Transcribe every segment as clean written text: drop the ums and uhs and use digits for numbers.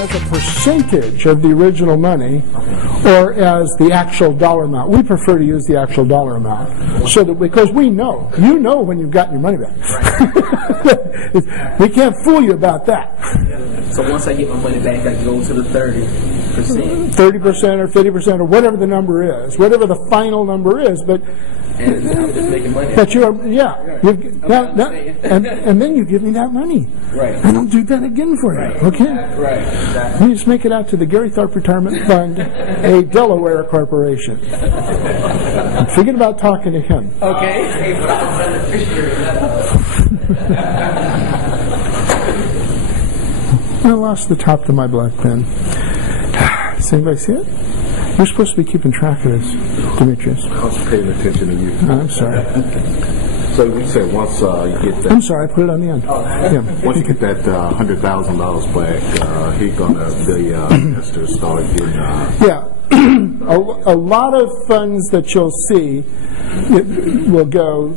as a percentage of the original money or as the actual dollar amount. We prefer to use the actual dollar amount, so that because we know, you know when you've gotten your money back. We can't fool you about that. So once I get my money back, I go to the 30%. 30% or 50% or whatever the number is, whatever the final number is, but and I'm just making money. But you're, and then you give me that money. Right. And I'll do that again for you. Right. Okay? Right. Exactly. You just make it out to the Gary Tharp Retirement Fund, a Delaware corporation. I'm thinking about talking to him. Okay. I lost the top to my black pen. Does anybody see it? You're supposed to be keeping track of this, Demetrius. I was paying attention to you. I'm sorry. So you said once you get that. I'm sorry, I put it on the end. Yeah. Once you get that $100,000 back, the investors start getting. Yeah. A lot of funds that you'll see will go.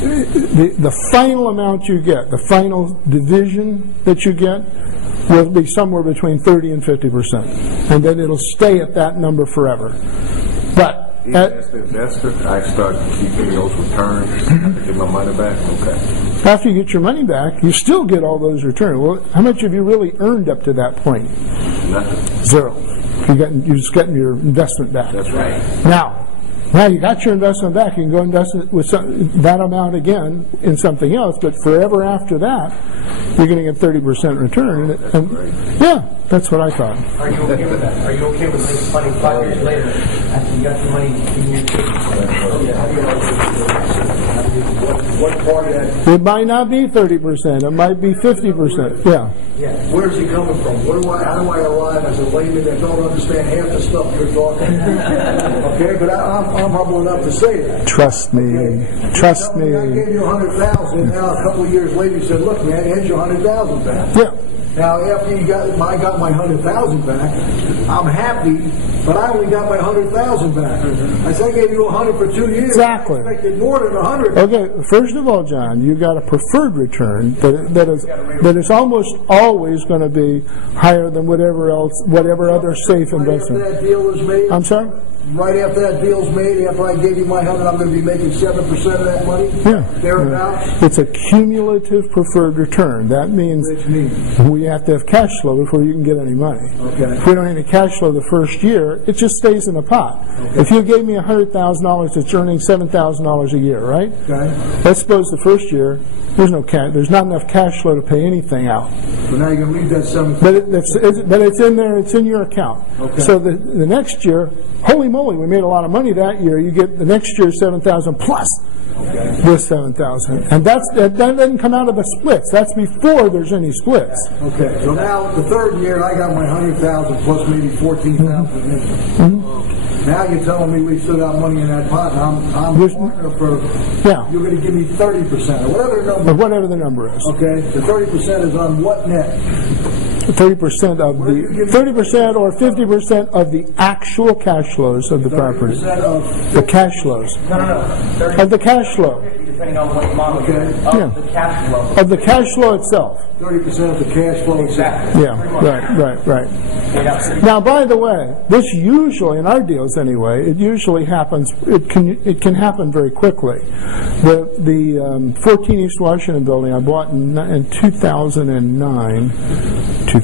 The final amount you get, the final division that you get, will be somewhere between 30 and 50%, and then it'll stay at that number forever. But as the investor, I start keeping those returns to get my money back. Okay. After you get your money back, you still get all those returns. Well, how much have you really earned up to that point? Nothing. Zero. You just gotten your investment back. That's right. Now you got your investment back. You can go invest it with that amount again in something else, but forever after that, you're going to get 30% return. Yeah, that's what I thought. Are you okay with that? Are you okay with making money 5 years later after you got your money in your What part of that? It might not be 30%. It might be 50%. Yeah. Yeah. Where's he coming from? How do I arrive as a layman that don't understand half the stuff you're talking? Okay, but I'm humble enough to say that. Trust me. Okay? Trust me. I gave you $100,000. Now a couple of years later, you said, "Look, man, here's your $100,000 back." Yeah. Now, after I got my $100,000 back, I'm happy, but I only got my $100,000 back. I said I gave you $100 for 2 years. Exactly. I expected more than $100. Okay. First of all, John, you got a preferred return that is almost always going to be higher than whatever other safe investment. After that deal was made. I'm sorry. Right after that deal's made, after I gave you my $100, I'm going to be making 7% of that money. Yeah. Thereabouts. Yeah. It's a cumulative preferred return. That means we have to have cash flow before you can get any money. Okay. If we don't have any cash flow the first year, it just stays in the pot. Okay. If you gave me $100,000, it's earning $7,000 a year, right? Okay. Let's suppose the first year there's no cash. There's not enough cash flow to pay anything out. So now you're going to leave that $7,000. But it's in there. It's in your account. Okay. So the next year, holy moly, we made a lot of money that year. You get the next year $7,000 plus this $7,000, and that doesn't come out of the splits. That's before there's any splits. Okay. So now the third year, I got my $100,000 plus maybe $14,000. Now you're telling me we still got money in that pot, and I'm partner for. Yeah. You're going to give me 30% or whatever the number. Or whatever the number is. Okay. The 30% is on what net? 30% of the 30% or 50% of the actual cash flows of the property. The cash flows. No. Of the cash flow. Depending on what model. Okay. The cash flow. Of the cash flow itself. 30% of the cash flow. Exactly. Yeah. Right. Now, by the way, this usually, in our deals anyway, it usually happens. It can happen very quickly. The 14 East Washington building I bought in 2009. In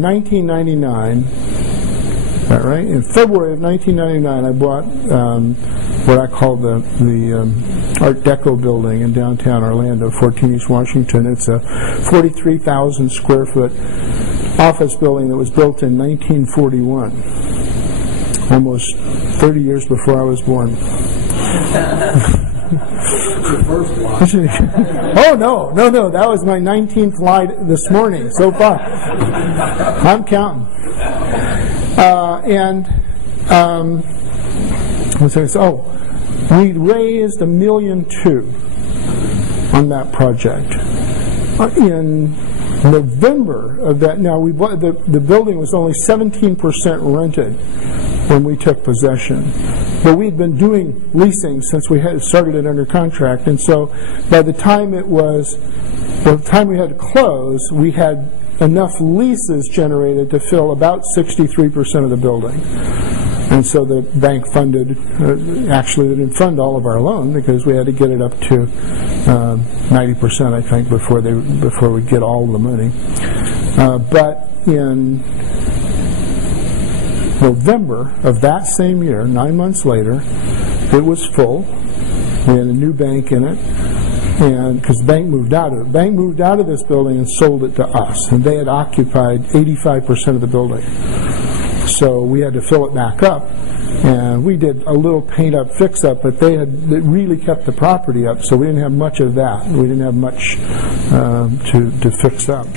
1999, all right. In February of 1999, I bought what I call the Art Deco building in downtown Orlando, 14 East Washington. It's a 43,000 square foot office building that was built in 1941, almost 30 years before I was born. Oh no, that was my 19th lie this morning so far. I'm counting. We raised $1.2 million on that project. In November of that, now we bought the building was only 17% rented when we took possession. But we'd been doing leasing since we had started it under contract, and so by the time we had to close, we had enough leases generated to fill about 63% of the building. And so the bank funded, actually they didn't fund all of our loan because we had to get it up to 90%, I think, before we get all the money. But in November of that same year, 9 months later, it was full. We had a new bank in it, and because the bank moved out of it. The bank moved out of this building and sold it to us, and they had occupied 85% of the building. So we had to fill it back up, and we did a little paint up, fix up, but they really kept the property up, so we didn't have much of that. We didn't have much to fix up.